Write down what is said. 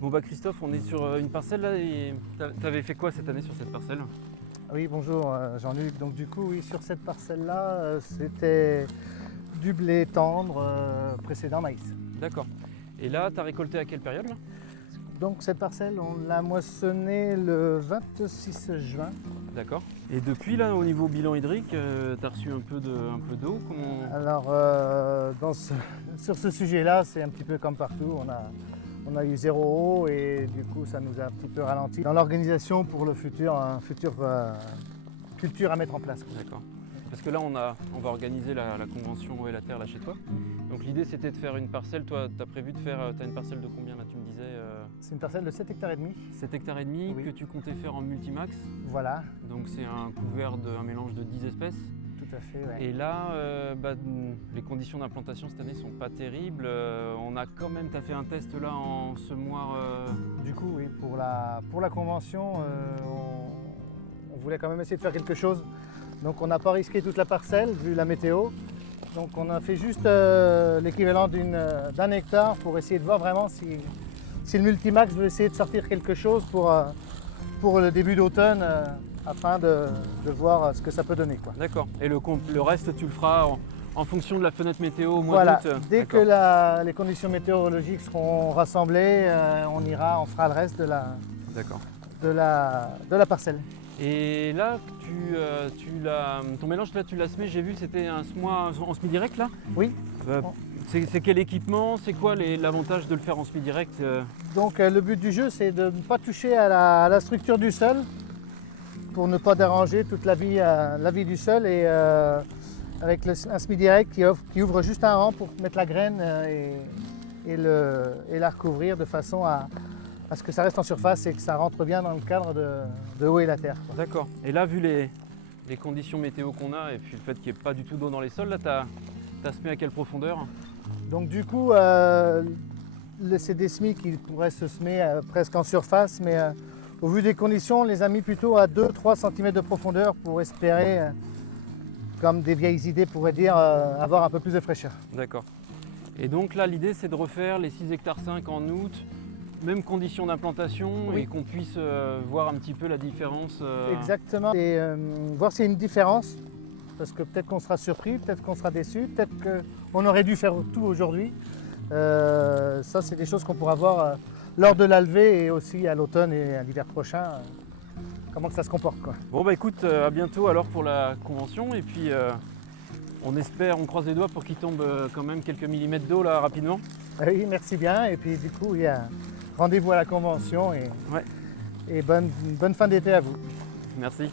Bon bah Christophe, on est sur une parcelle là et t'avais fait quoi cette année sur cette parcelle? Oui, bonjour Jean-Luc. Donc du coup, oui, sur cette parcelle-là, c'était du blé tendre précédent maïs. D'accord. Et là, t'as récolté à quelle période là? Donc cette parcelle, on l'a moissonnée le 26 juin. D'accord. Et depuis là, au niveau bilan hydrique, t'as reçu un peu d'eau? Alors sur ce sujet-là, c'est un petit peu comme partout. On a eu zéro eau et du coup, ça nous a un petit peu ralenti dans l'organisation pour le futur, culture à mettre en place. D'accord. Parce que là, on va organiser la convention Eau et la Terre là chez toi. Donc l'idée c'était de faire une parcelle. Toi, t'as prévu de faire, t'as une parcelle de combien là? Tu me disais C'est une parcelle de 7 hectares et demi. 7 hectares et demi Oui. que tu comptais faire en multimax. Voilà, Donc c'est un couvert un mélange de 10 espèces. tout à fait. Ouais. Et là, les conditions d'implantation cette année sont pas terribles. On a quand même, tu as fait un test là en semoir. Du coup, oui, pour la convention, on voulait quand même essayer de faire quelque chose. Donc on n'a pas risqué toute la parcelle vu la météo. Donc on a fait juste l'équivalent d'un hectare pour essayer de voir vraiment si le Multimax veut essayer de sortir quelque chose pour le début d'automne afin de voir ce que ça peut donner, quoi. D'accord. Et le reste, tu le feras en fonction de la fenêtre météo au mois Voilà, d'août. dès que les conditions météorologiques seront rassemblées, on fera le reste D'accord. de la parcelle. Et là, ton mélange, là, tu l'as semé, j'ai vu, c'était un semoir en semi-direct là. Oui. C'est quel équipement? C'est quoi l'avantage de le faire en semi-direct? Donc le but du jeu, c'est de ne pas toucher à la structure du sol pour ne pas déranger toute la vie du sol et avec un semi-direct qui ouvre juste un rang pour mettre la graine et la recouvrir de façon à ce que ça reste en surface et que ça rentre bien dans le cadre de Eau et la Terre, quoi. D'accord. Et là, vu les conditions météo qu'on a et puis le fait qu'il n'y ait pas du tout d'eau dans les sols, là, t'as semé à quelle profondeur? Donc du coup, c'est des semis qui pourraient se semer presque en surface, mais au vu des conditions, on les a mis plutôt à 2-3 cm de profondeur pour espérer, comme des vieilles idées pourraient dire, avoir un peu plus de fraîcheur. D'accord. Et donc là, l'idée, c'est de refaire les 6 hectares 5 en août, même conditions d'implantation, Oui. et qu'on puisse voir un petit peu la différence. Exactement, et voir s'il y a une différence, parce que peut-être qu'on sera surpris, peut-être qu'on sera déçu, peut-être qu'on aurait dû faire tout aujourd'hui. Ça, c'est des choses qu'on pourra voir lors de la levée et aussi à l'automne et à l'hiver prochain, comment que ça se comporte, quoi. Bon bah écoute, à bientôt alors pour la convention, et puis on croise les doigts pour qu'il tombe quand même quelques millimètres d'eau là rapidement. Oui, merci bien, et puis du coup, il y a rendez-vous à la convention Ouais, et bonne fin d'été à vous. merci.